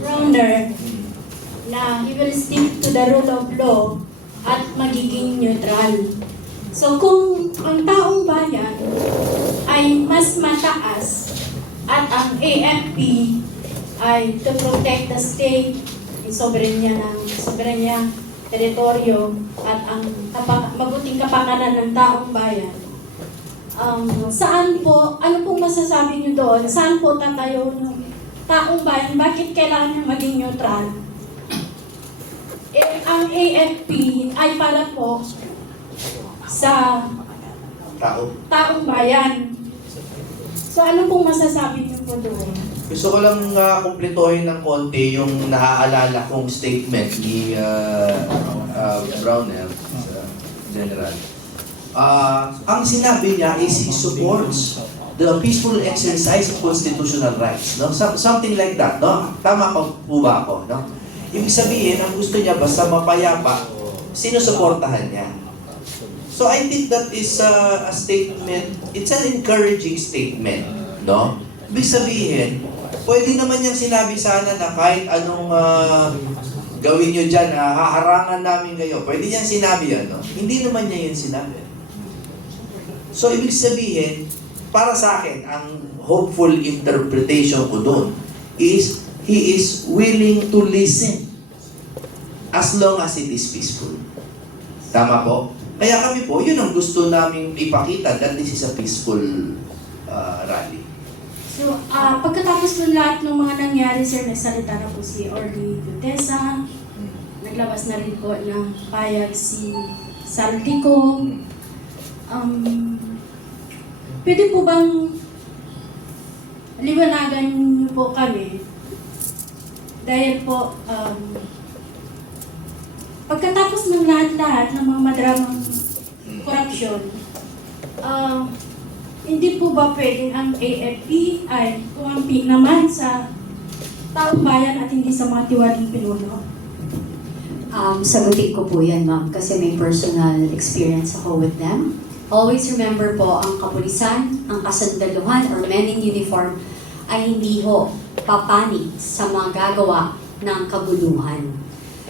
Browner na he will stick to the rule of law at magiging neutral. So kung ang taong bayan ay mas mataas at ang AFP ay to protect the state, yung soberanya teritoryo at ang mabuting kapakanan ng taong bayan, saan po, ano pong masasabi niyo doon? Saan po tatayo ng taong bayan? Bakit kailangan niya maging neutral? Ang AFP ay para po sa taong bayan. So ano pong masasabi niyo po doon? Gusto ko lang kumpletuhin ng konti yung naaalala kong statement ni Brownell, General. Ang sinabi niya is he supports the peaceful exercise of constitutional rights. No? Something like that. No? Tama po ba ako? No? Ibig sabihin, ang gusto niya basta mapayapa, sinusuportahan niya. So I think that is a statement, it's an encouraging statement. No? Ibig sabihin, pwede naman niyang sinabi sana na kahit anong gawin niyo dyan, haharangan namin kayo. Pwede niyang sinabi yan, no? Hindi naman niya yun sinabi. So, ibig sabihin, para sa akin, ang hopeful interpretation ko doon is, he is willing to listen as long as it is peaceful. Tama po? Kaya kami po, yun ang gusto namin ipakita that this is a peaceful rally. So, pagkatapos ng lahat ng mga nangyari, sir, nagsalita na po si Orly Gutesa, naglabas na rin po ng payag si Saldico. Pwede po bang liwanagan niyo po kami? Dahil po, pagkatapos ng lahat-lahat ng mga madramang korupsyon, hindi po ba pwedeng ang AFP ay kumampi naman sa taong bayan at hindi sa mga tiwaling pinuno? Sagutin ko po yan, ma'am, kasi may personal experience ako with them. Always remember po, ang kapulisan, ang kasandaluhan, or men in uniform ay hindi ho papanig sa mga gagawa ng kaguluhan.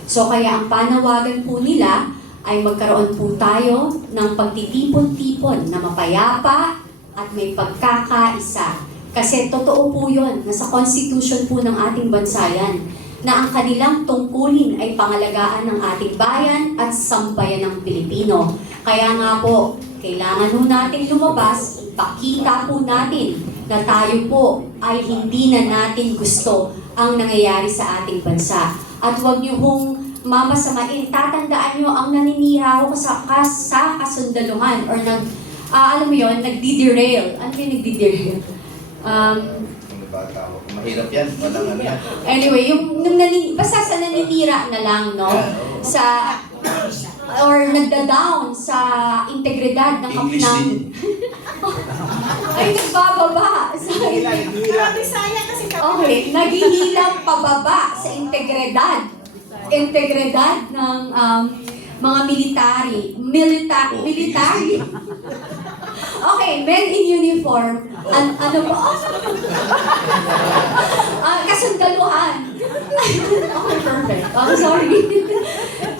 So kaya ang panawagan po nila ay magkaroon po tayo ng pagtitipon-tipon na mapayapa at may pagkakaisa. Kasi totoo po yun, nasa constitution po ng ating bansa yan, na ang kanilang tungkulin ay pangalagaan ng ating bayan at sambayan ng Pilipino. Kaya nga po, kailangan po natin lumabas, ipakita po natin na tayo po ay hindi na natin gusto ang nangyayari sa ating bansa. At huwag niyo hong mamasamain, tatandaan niyo ang naniniraw sa kasundaluhan or alam mo yun, nagdi-derail. Ano yung nagdi-derail? Mahirap yan, walang ano yan. Anyway, basta sa naninira na lang, no? Sa, or nagda-down sa integridad ng English din. ay, nagbababa sa okay, naghihilang pababa sa integridad ng mga military. Okay, men in uniform. Ano po? Kasundaluhan. Okay, perfect. Sorry.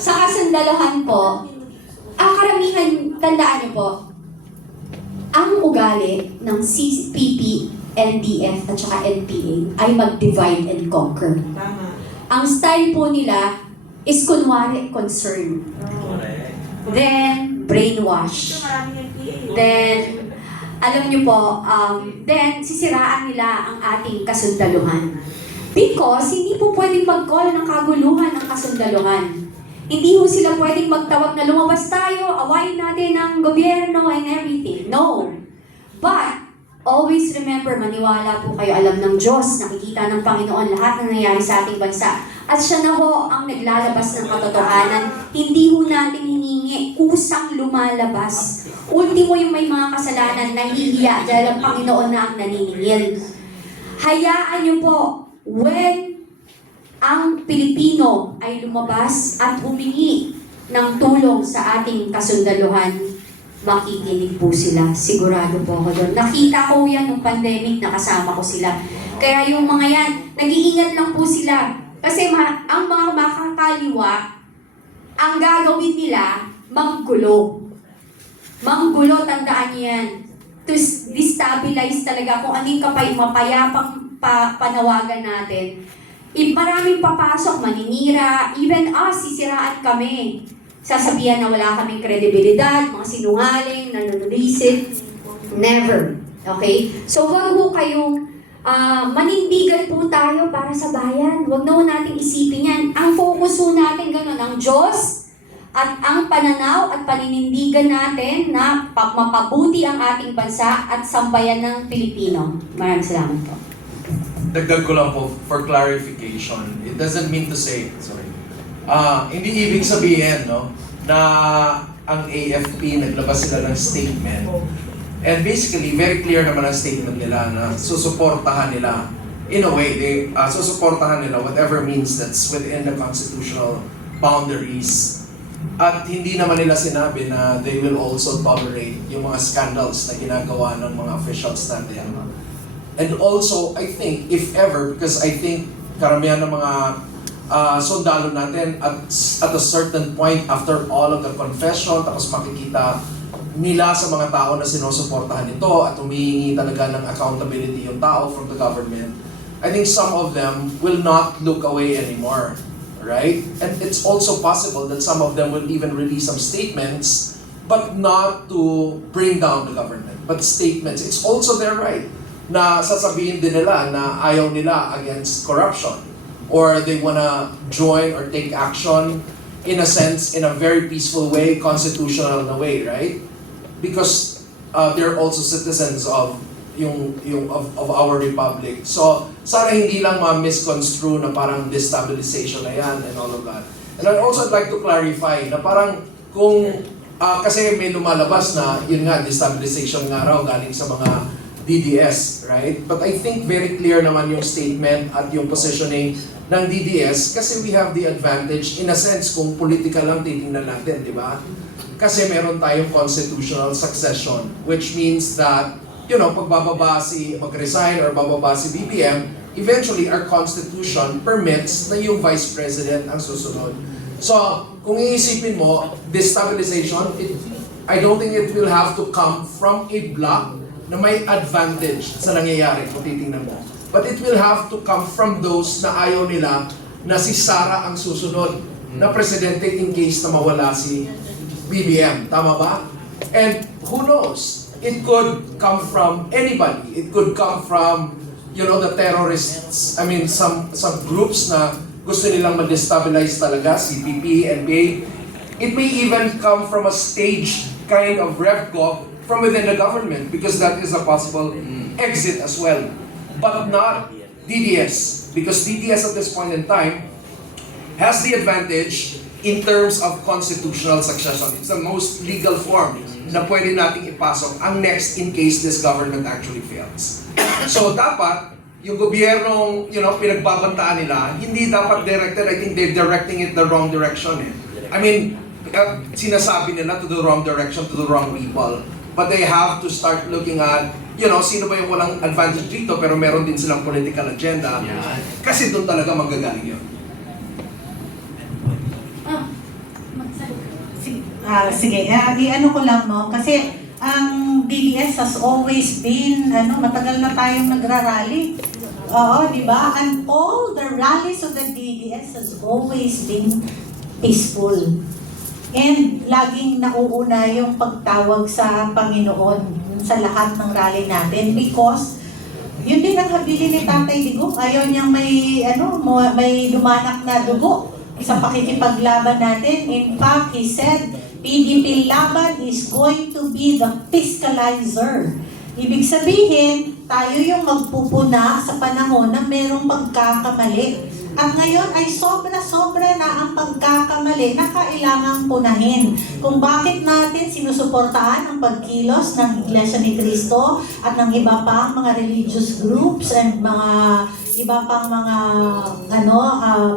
Sa kasundaluhan po, ang karamihan, tandaan niyo po, ang ugali ng CPP, NDF at saka NPA ay mag-divide and conquer. Ang style po nila is kunwari concern. Then, brainwash. Then, alam niyo po, then sisiraan nila ang ating kasundaluhan. Because hindi po pwedeng mag-call ng kaguluhan ang kasundaluhan. Hindi po sila pwedeng magtawag na lumabas tayo, awayin natin ang gobyerno and everything. No. But, always remember, maniwala po kayo, alam ng Diyos, nakikita ng Panginoon lahat ng nangyayari sa ating bansa. At siya na ho ang naglalabas ng katotohanan. Hindi ho natin hiningi, kusang lumalabas. Ultimo yung may mga kasalanan, nahihiya dahil ang Panginoon na ang naniningil. Hayaan niyo po, when ang Pilipino ay lumabas at humingi ng tulong sa ating kasundaluhan, makikinig po sila. Sigurado po ako doon. Nakita ko yan nung pandemic, nakasama ko sila. Kaya yung mga yan, nag-iingat lang po sila. Kasi ang mga makakaliwa, ang gagawin nila, manggulo. Manggulo, tandaan niyo yan. To destabilize talaga kung anong mapayapang panawagan natin. Maraming papasok, maninira, even us, sisiraan kami. Sasabihan na wala kaming kredibilidad, mga sinungaling, nanunulisit. Never. Okay? So, wag ho kayong manindigan po tayo para sa bayan. Huwag na ho natin isipin yan. Ang focus ho natin ganun, ang Diyos at ang pananaw at paninindigan natin na mapabuti ang ating bansa at sambayan ng Pilipino. Maraming salamat po. Dagdag ko lang po for clarification. It doesn't mean to say, hindi ibig sabihin, no, na ang AFP naglabas sila ng statement. And basically, very clear naman ang statement nila na susuportahan nila. In a way, susuportahan nila whatever means that's within the constitutional boundaries. At hindi naman nila sinabi na they will also tolerate yung mga scandals na ginagawa ng mga officials natin. And also, I think, if ever, because I think karamihan ng mga sundalo natin at a certain point after all of the confession, tapos makikita nila sa mga tao na sinusuportahan ito at humihingi talaga ng accountability yung tao from the government, I think some of them will not look away anymore, right? And it's also possible that some of them will even release some statements, but not to bring down the government, but statements. It's also their right na sasabihin din nila na ayaw nila against corruption, or they wanna join or take action in a sense, in a very peaceful way, constitutional na way, right? Because they're also citizens of of our republic. So sana hindi lang ma-misconstrue na parang destabilization na yan and all of that. And I'd also like to clarify na parang kung kasi may lumalabas na yun nga destabilization nga raw galing sa mga DDS, right? But I think very clear naman yung statement at yung positioning ng DDS kasi we have the advantage in a sense kung political lang titingnan natin, di ba? Kasi meron tayong constitutional succession, which means that, you know, pag mag-resign or bababa si BBM, eventually our constitution permits na yung vice president ang susunod. So, kung iisipin mo, destabilization, I don't think it will have to come from a bloc na may advantage sa nangyayari kung titingnan mo. But it will have to come from those na ayaw nila na si Sara ang susunod na presidente in case na mawala si BBM. Tama ba? And who knows? It could come from anybody. It could come from, you know, the terrorists. I mean, some groups na gusto nilang ma-destabilize talaga, CPP, NPA. It may even come from a stage kind of RevCo from within the government because that is a possible exit as well. But not DDS. Because DDS at this point in time has the advantage in terms of constitutional succession. It's the most legal form na pwede nating ipasok ang next in case this government actually fails. So dapat, yung gobyernong, you know, pinagbabantaan nila, hindi dapat directed. I think they're directing it the wrong direction. I mean, sinasabi nila to the wrong direction, to the wrong people. But they have to start looking at, you know, sino ba yung walang advantage dito pero meron din silang political agenda. Kasi doon talaga magagaling yun. Sige, i-ano ko lang, no? Kasi ang DDS has always been, matagal na tayong nagrarally. Oo, di ba? And all the rallies of the DDS has always been peaceful. And laging nauuna yung pagtawag sa Panginoon sa lahat ng rally natin because yun din ang habili ni Tatay Digong. Ayaw niyang may lumanak na dugo sa pakikipaglaban natin. In fact, he said, PDP Laban is going to be the fiscalizer. Ibig sabihin, tayo yung magpupuna sa panahon na merong pagkakamali. At ngayon ay sobra-sobra na ang pagkakamali na kailangang punahin. Kung bakit natin sinusuportaan ang pagkilos ng Iglesia ni Cristo at ng iba pang mga religious groups and mga iba pang mga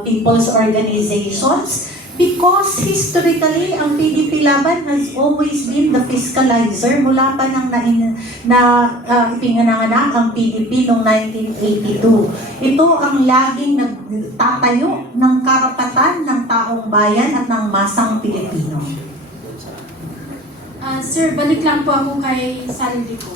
people's organizations. Because historically, ang PDP Laban has always been the fiscalizer mula pa nang ipinanganak ang PDP noong 1982. Ito ang laging nagtatayo ng karapatan ng taong bayan at ng masang Pilipino. Sir, balik lang po ako kay Saldi ko.